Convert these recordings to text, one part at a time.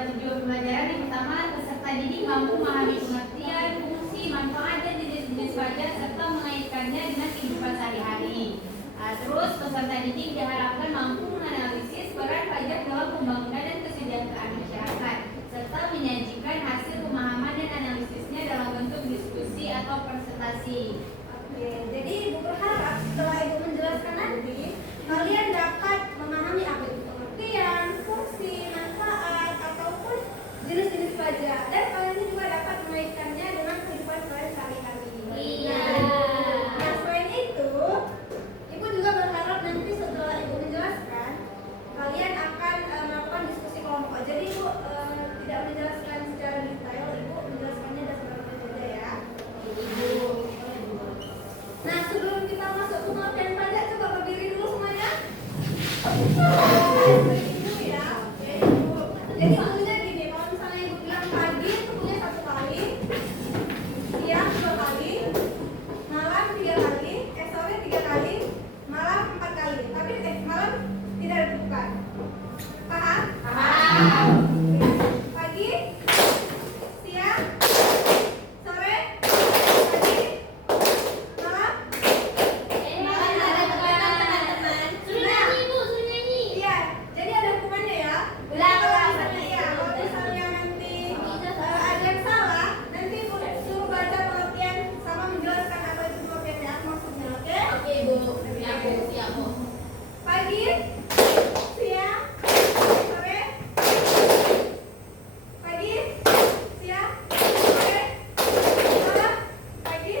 Tujuan pembelajaran yang pertama, peserta didik mampu memahami pengertian, fungsi, manfaat, dan jenis-jenis pajak serta mengaitkannya dengan kehidupan sehari-hari. Terus peserta didik diharapkan mampu menganalisis peran pajak dalam pembangunan dan kesejahteraan masyarakat, serta menyajikan hasil pemahaman dan analisisnya dalam bentuk diskusi atau presentasi. Oke, jadi Ibu berharap setelah Ibu menjelaskan nanti, kalian dapat memahami apa itu pengertian, fungsi, manfaat, ataupun jenis-jenis pajak, dan kalian juga dapat mengaitkannya dengan kehidupan kalian sehari-hari. Iya. Nah, selain itu, Ibu juga berharap nanti setelah Ibu menjelaskan, kalian akan melakukan diskusi kelompok. Jadi Ibu tidak menjelaskan secara detail, Ibu menjelaskannya dasar-dasar saja ya. Nah, sebelum kita masuk ke pengertian pajak, coba berdiri dulu semuanya. Berdiri dulu ya. Oke, Ibu. Jadi maksudnya gini, kalau misalnya Ibu bilang pagi itu punya 1 kali, siang 2 kali, malam 3 kali, sore 3 kali, malam 4 kali. Tapi malam tidak ditentukan. Paham? Paham. Pagi, siang, sore, pagi, malam. Malam ada teman-teman. Iya, jadi ada hukumannya ya. Kalau misalnya nanti ada yang salah, nanti Ibu suruh baca pengertian sama menjelaskan apa itu pengertiannya, maksudnya, oke? Oke, Bu. Siap, Bu. Pagi, siang, sore, pagi, siang, sore, malam, pagi.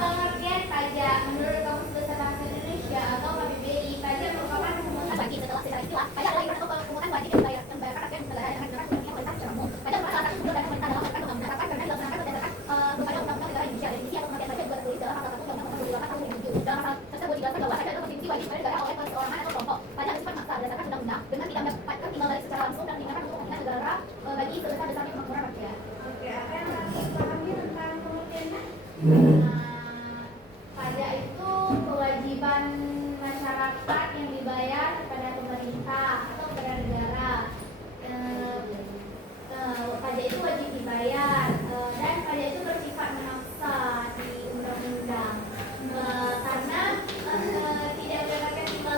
Pengertian pajak menurut Kamus Besar Bahasa Indonesia atau KBBI, pajak merupakan pungutan wajib setelah secara istilah. Pajak adalah iuran atau pungutan wajib yang membayarkan rakyat negara dengan negara yang pemerintah secara umum. Pajak merupakan salah satu sumber dana pemerintah dalam melakukan pembangunan karena dilaksanakan berdasarkan rupanya undang-undang negara Indonesia. Definisi atau pengertian pajak juga tertulis dalam pasal 1 Undang-Undang Nomor 28 Tahun 2007. Dalam pasal tersebut dijelaskan bahwa pajak adalah kontribusi wajib kepada negara oleh perorangan atau kelompok. Pajak bersifat maksa berdasarkan undang-undang dengan tidak mendapatkan timbal balik secara langsung dan digunakan untuk kepentingan negara bagi sebesar-besarnya kemakmuran rakyat. Oke, apa yang harus dipahami tentang pengertiannya? Pajak itu kewajiban masyarakat yang dibayar kepada pemerintah atau kepada negara. Pajak itu wajib dibayar dan pajak itu bersifat memaksa di undang-undang karena tidak berdasarkan timbal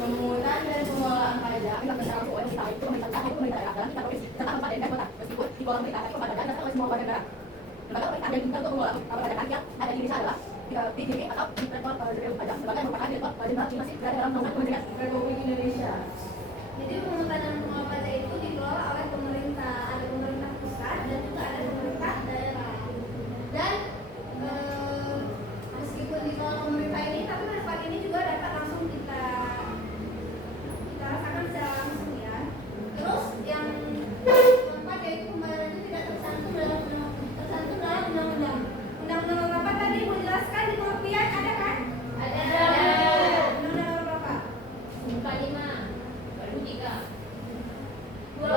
Pemungutan dan pengelolaan pajak dilakukan secara langsung oleh pemerintah, itu pemerintah daerah, pemerintah daerah, adalah provinsi, serta kabupaten dan kota. Meskipun di bawah pemerintah, tapi pembagian data oleh semua warga negara. Lembaga pemerintah yang diminta untuk mengelola pajak yang ada di Indonesia adalah PJB atau Direktorat Jenderal Pajak. Lembaga merupakan Direktorat Jenderal yang masih berada dalam naungan Kementerian Republik Indonesia. Jadi pemungutan dan pengelolaan pajak itu dikelola oleh pemerintah, ada pemerintah pusat dan juga ada pemerintah daerah. Dan meskipun dikelola pemerintah ini, tapi manfaat ini juga dapat langsung kita rasakan secara langsung ya. Terus yang manfaat yaitu pembayaran itu tidak tercantum dalam undang-undang. Undang-undang apa tadi mau jelaskan di pengertian ada kan? Ada. Undang-undang berapa? 45 baru 3 Nomor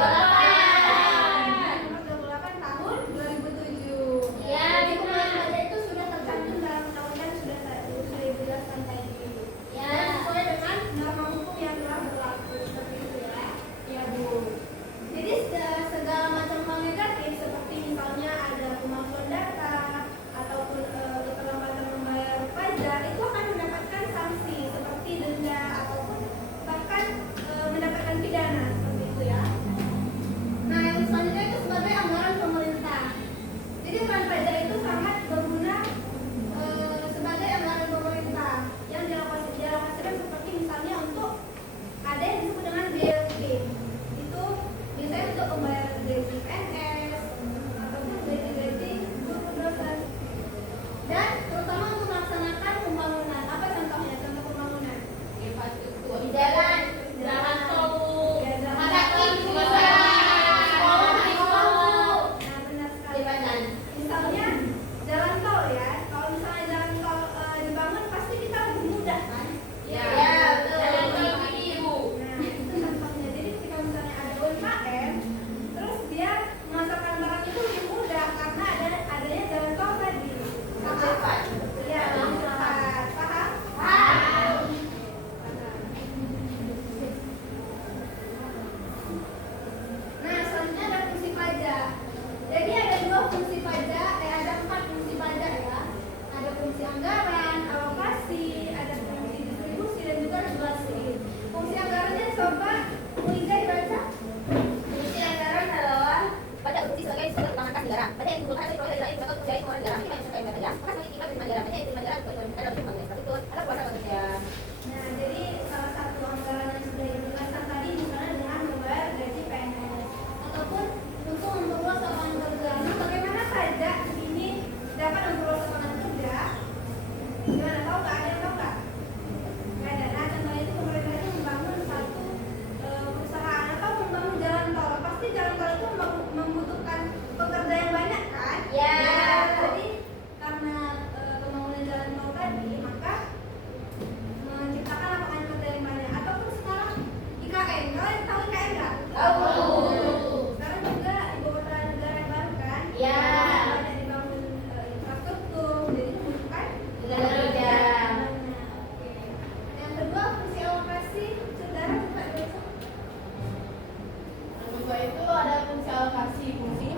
28 tahun 2007. Ya, Jadi benar. pembayaran pajak itu sudah tercantum dalam undang-undang sudah dijelaskan tadi. Ya. Dan sesuai dengan norma hukum yang telah berlaku seperti itu ya. Ya Bu. Jadi segala macam hal negatif seperti misalnya ada pemalsuan data ataupun keterlambatan membayar pajak itu akan mendapatkan sanksi seperti denda ataupun bahkan mendapatkan pidana seperti itu ya. Nah yang selanjutnya itu sebagai anggaran pemerintah. Jadi peran pajak itu sangat berguna sebagai anggaran pemerintah yang dialokasikan seperti misalnya untuk ada yang disebut dengan BLT. Itu biasanya untuk pembayaran gaji PNS ataupun gaji guru dosen. Dan terutama untuk melaksanakan pembangunan. Apa contohnya? Contoh pembangunan? Infrastruktur jalan tol, Ya, jalan rumah sakit, tol. rumah sakit, sekolah, Nah, benar sekali. jembatan. Misalnya jalan tol ya. Kalau misalnya jalan tol dibangun pasti kita lebih mudah kan? Ya, jalan tol biru. Nah, itu contohnya. Jadi ketika misalnya ada UMKM, terus dia memasarkan barang itu lebih mudah karena adanya jalan tol tadi. Cepat. Iya, lebih cepat. Paham? Paham. Nah, selanjutnya ada fungsi pajak. Jadi ada 4 fungsi pajak ya. Ada fungsi anggaran, alokasi, ada fungsi distribusi dan juga regulasi. Fungsi anggarannya coba Muiza dibaca. Fungsi anggaran adalah Pajak berfungsi sebagai sumber keuangan kas negara. Pajak yang dikumpulkan dari proyek negara untuk dari pengeluaran negara. Ini yang sesuai dengan pajak. Maka sebagai imbal dari negara. Pajak yang diterima negara untuk implementasi dalam pembangunan infrastruktur atau kuasa bekerja. Nah, jadi salah satu anggaran yang sudah dijelaskan tadi misalnya dengan membayar gaji PNS ataupun untuk memperluas lapangan kerja. Nah, bagaimana pajak ini dapat memperluas lapangan kerja? Gimana, tahu nggak? Ada yang tahu nggak? Nggak ada. Nah, contohnya itu pemerintah itu membangun satu perusahaan atau membangun jalan tol. Pasti jalan tol itu membutuhkan pekerja yang banyak kan? Ya. Jadi karena pembangunan jalan tol tadi, maka menciptakan lapangan kerja yang banyak. Ataupun sekarang IKN, kalian tahu IKN nggak? Tahu. Sekarang juga ibu kota negara yang baru kan? Ya. Banyak dibangun infrastruktur, jadi membutuhkan tenaga kerja. Oke. Yang kedua fungsi alokasi, saudara coba baca. Yang kedua itu ada fungsi alokasi. Fungsinya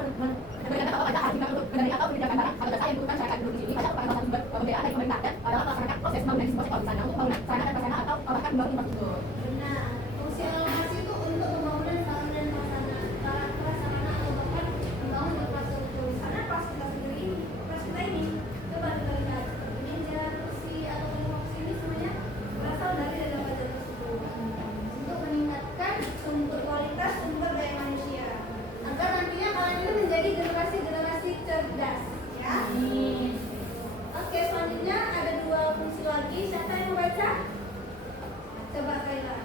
memberikan data pajak artinya untuk kendali atau kebijakan barang atau jasa yang dibutuhkan masyarakat penduduk di sini. Pajak merupakan sumber pembiayaan dari pemerintah dan dalam melaksanakan proses pembangunan sistem sektor misalnya untuk pembangunan sarana dan prasarana atau bahkan membangun infrastruktur. Benar. Fungsi alokasi itu untuk pembangunan sarana dan prasarana atau bahkan membangun infrastruktur. Misalnya pas kita ini, coba kita lihat seperti meja, kursi atau kursi ini semuanya berasal dari dana pajak tersebut. Untuk meningkatkan kualitas sumber daya manusia agar nantinya kalian itu menjadi generasi cerdas, ya. Oke, selanjutnya ada 2 fungsi lagi. Siapa yang membaca? Coba Kayla.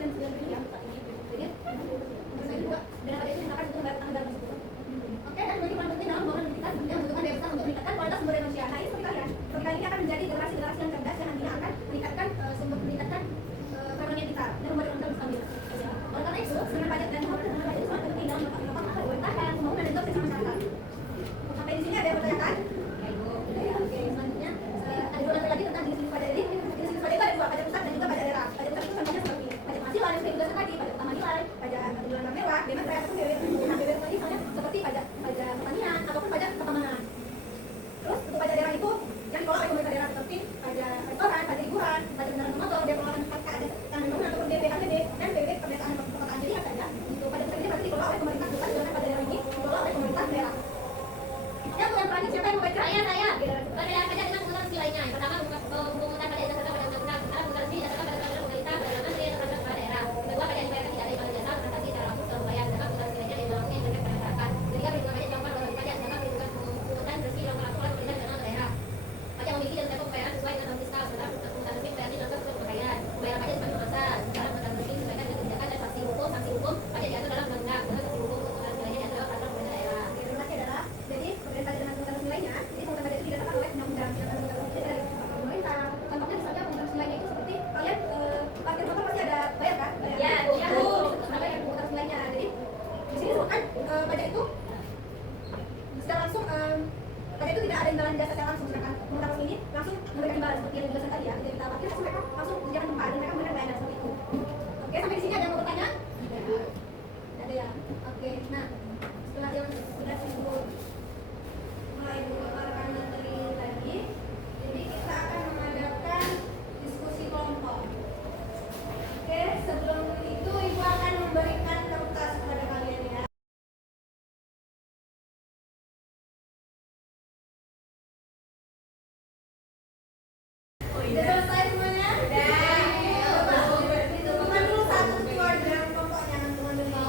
9 miliar saat ini. Jadi saya juga dan pada itu menggunakan untuk tanggal tersebut. Oke, dan bagi penting dalam pembangunan pendidikan yang membutuhkan daya besar untuk meningkatkan kualitas sumber daya manusia. Nah, ini seperti kalian. Seperti kalian ini akan menjadi generasi-generasi yang cerdas yang nantinya akan meningkatkan perekonomian kita dan membuat ekonomi stabil. Oleh karena itu, dengan pajak dan pembangunan pajak itu sangat penting dalam mendapatkan pemerintahan, pembangunan dan job bersama masyarakat. Sampai di sini ada yang bertanyakan? Oke, selanjutnya ada dua lagi tentang jenis pajak. Jadi jenis pajak itu ada dua, pajak pusat dan juga pajak daerah. Pajak pusat itu contohnya seperti pajak penghasilan yang sudah dijelaskan tadi, pajak utama nilai, pajak penjualan mewah, bebas ataupun BBM. Nah, BBM tadi misalnya seperti pajak pertanian ataupun pajak pertambangan. Terus untuk pajak daerah itu yang dikelola oleh pemerintah daerah seperti pajak restoran, pajak hiburan, pajak kendaraan bermotor, biaya pengelolaan tempat keadaan bangunan ataupun BPKB dan BPK perdesaan dan perkotaan. Jadi katanya itu pajak pusat ini berarti dikelola oleh pemerintah pusat, sedangkan pajak daerah ini dikelola oleh pemerintah daerah. Yang pelannya siapa yang membaca? Saya. Pada pajak dengan pungutan resmi lainnya. Yang pertama, pungutan pajak berdasarkan pada undang-undang. Sementara pungutan resmi didasarkan pada peraturan pemerintah, peraturan menteri, dan peraturan kepala daerah. Kedua, pajak yang dibayarkan tidak ada imbalan jasa, transaksi secara langsung setelah membayar. Sedangkan pungutan resmi lainnya yang langsung yang diberikan kepada masyarakat. Ketiga, perhitungan pajak dilakukan oleh pajak. Sedangkan pungutan resmi dilakukan langsung oleh pemerintah nasional atau daerah. Pajak memiliki jatuh tempo pembayaran sesuai dengan norma fiskal. Sementara pungutan resmi pembayaran dilakukan sesuai pembayaran. Pembayaran pajak sebagai masa. Secara pungutan resmi disesuaikan dengan kebijakan dan sanksi hukum. Pajak diatur dalam undang-undang. Sedangkan sanksi hukum untuk pungutan resmi lainnya diatur dalam peraturan pemerintah daerah. Yang terakhir adalah jadi pemerintah dengan pungutan resmi lainnya. Jadi pungutan pajak itu didasarkan oleh undang-undang. Sedangkan pungutan resmi dari pemerintah. Contohnya misalnya pungutan resmi lainnya itu seperti kalian parkir motor pasti ada bayar kan? Bayar. Ya, Itu sama yang pungutan resmi lainnya. Jadi di sini disebutkan pajak itu secara langsung pajak itu tidak ada imbalan jasa secara langsung, sedangkan pungutan resmi ini langsung memberikan imbalan seperti yang dijelaskan tadi ya. Jadi kita parkir langsung mereka langsung menjalankan tempat dan mereka memberikan bayaran seperti itu. Oke, sampai di sini ada yang mau bertanya? Ada ya. Oke, nah setelah yang sudah disebut mulai rekan menteri tadi, jadi kita akan mengadakan diskusi kelompok. Oke, sebelum itu ibu akan memberikan kertas kepada kalian ya. Sudah selesai semuanya? Sudah. Ditemukan dulu satu keluar dalam kelompoknya teman-teman dulu.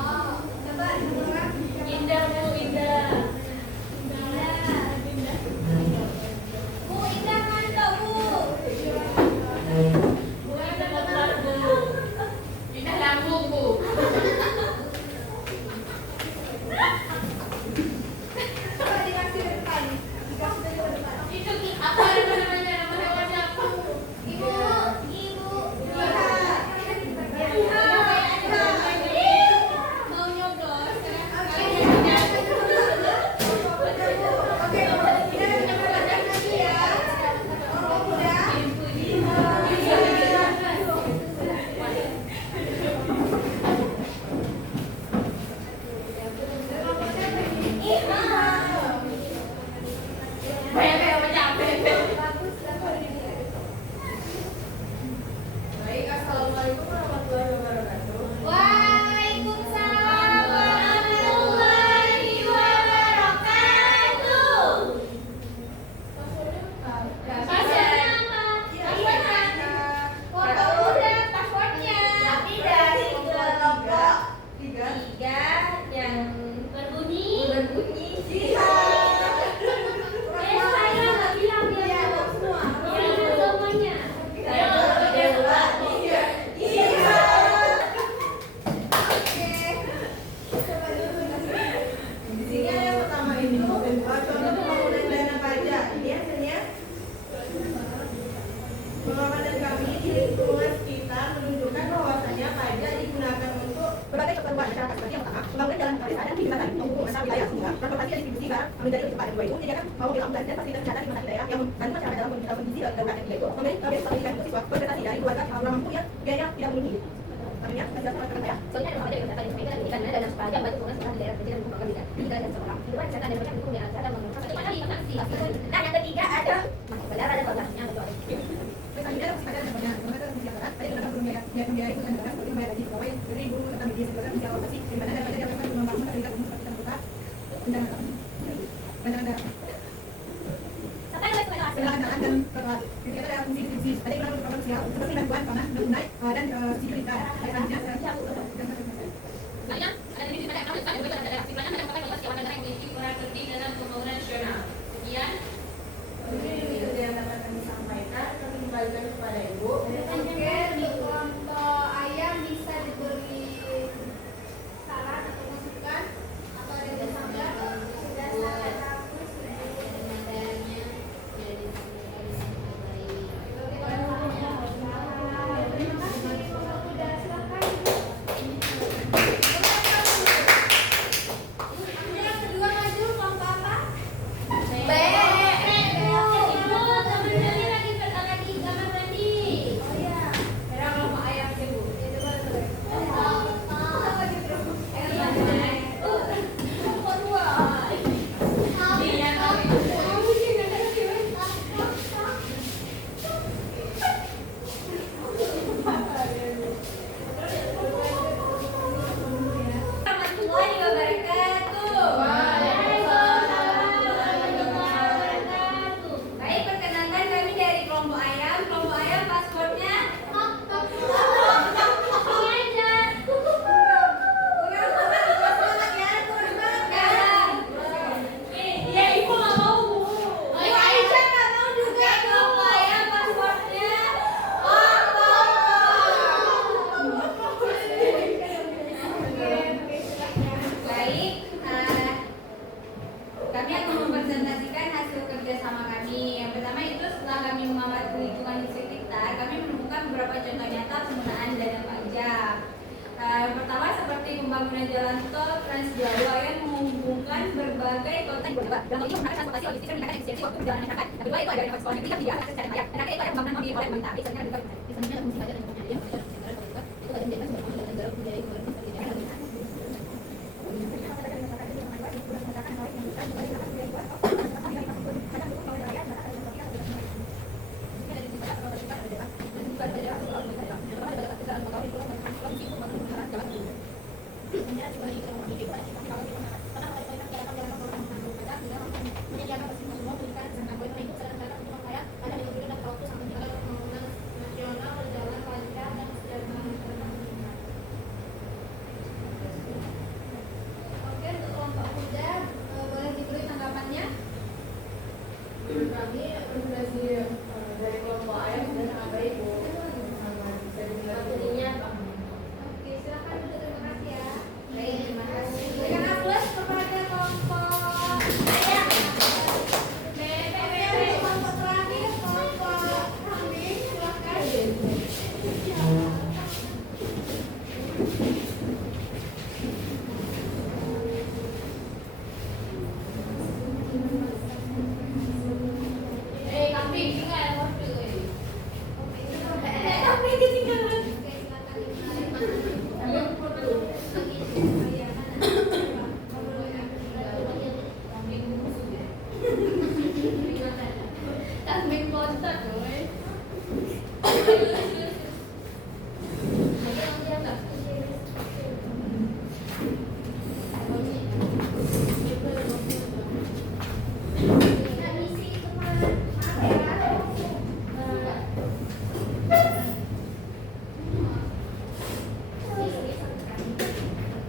Coba ditemukan. Indah Bu, Indah. Bu Indah mantap Bu. Bu Indah lebar Bu. Indah lambung Bu. Coba dikasih ke depan. Dikasih ke depan. Itu apa namanya? Namanya apa? Ibu. Mau nyoblos? Baik, assalamualaikum warahmatullahi wabarakatuh. Waalaikumsalam warahmatullahi wabarakatuh. Passwordnya apa? Foto udah, passwordnya. Tapi dari kelompok Tiga yang berbunyi jihad. Saya nggak bilang Iya, ya. semua. Bilang semuanya. Di sini ada yang pertama itu contoh pembangunan dana pajak. Ini hasilnya pengamatan kami di lingkungan sekitar menunjukkan bahwasanya pajak digunakan untuk Berbagai keperluan masyarakat seperti yang pertama, pembangunan jalan desa dan pendidikan menghubung masyarakat wilayah semua, transportasi dan distribusi barang menjadi lebih cepat dan dua itu menyediakan mobil ambulans dan fasilitas kesehatan di masing daerah yang membantu masyarakat dalam kondisi darurat ketiga itu memberi biaya pendidikan untuk siswa berprestasi dari keluarga yang kurang mampu yang biayanya tidak memenuhi. Artinya, kita jelaskan rekan saya. Soalnya ada pajak yang berkaitan dengan pendidikan dan dana pajak bantu pengguna sekolah di daerah terpencil dan hukum pendidikan. Pendidikan dan sekolah. Kehidupan kesehatan dan berkaitan hukum yang kesehatan mengenai satu kali sanksi. Nah, yang ketiga ada Bandara dan programnya betul. selanjutnya ada kesepakatan dan pembangunan kesejahteraan. Tadi adalah biaya itu dan seperti membayar gaji pegawai, dari ibu serta media sebagai media informasi di mana ada pajak yang akan membangun fasilitas umum seperti terbuka dan bandara. Siapa yang lebih kelas? Pengelolaan dan kelolaan. Jadi kita ada fungsi distribusi. Tadi kita program sosial seperti bantuan pangan, tunai dan sejuta. Selanjutnya Selanjutnya ada divisi pajak kamu dan juga ada timbangan dan kota kualitas keuangan negara yang memiliki peran penting dalam pembangunan nasional. Sekian. ini itu yang dapat kami sampaikan. Kami kembalikan kepada ibu. Oke, di kelompok ayam bisa pembangunan jalan tol Trans Jawa yang menghubungkan berbagai kota di Jawa. Dalam hal ini menggunakan transportasi logistik dan meningkatkan efisiensi waktu perjalanan masyarakat. Yang kedua itu ada inovasi sekolah. Yang ketiga pendidikan akses secara layak. Dan akhirnya itu ada pembangunan mobil oleh pemerintah. Misalnya ada Oke, untuk kelompok muda boleh diberi tanggapannya. Menurut kami organisasi dari kelompok ayah sudah sangat baik Bu. Sangat bisa dimengertinya. Oke, silakan dulu, terima kasih ya. Baik, terima kasih. berikan aplaus kepada kelompok ayah. Oke, kelompok terakhir kelompok kambing, silakan. Kambing tinggal waktu ini. Kambing ketinggalan. Oke, silakan dimulai. Kambing musuh ya. Kambing kontak gue.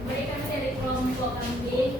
Mereka dari kelompok kambing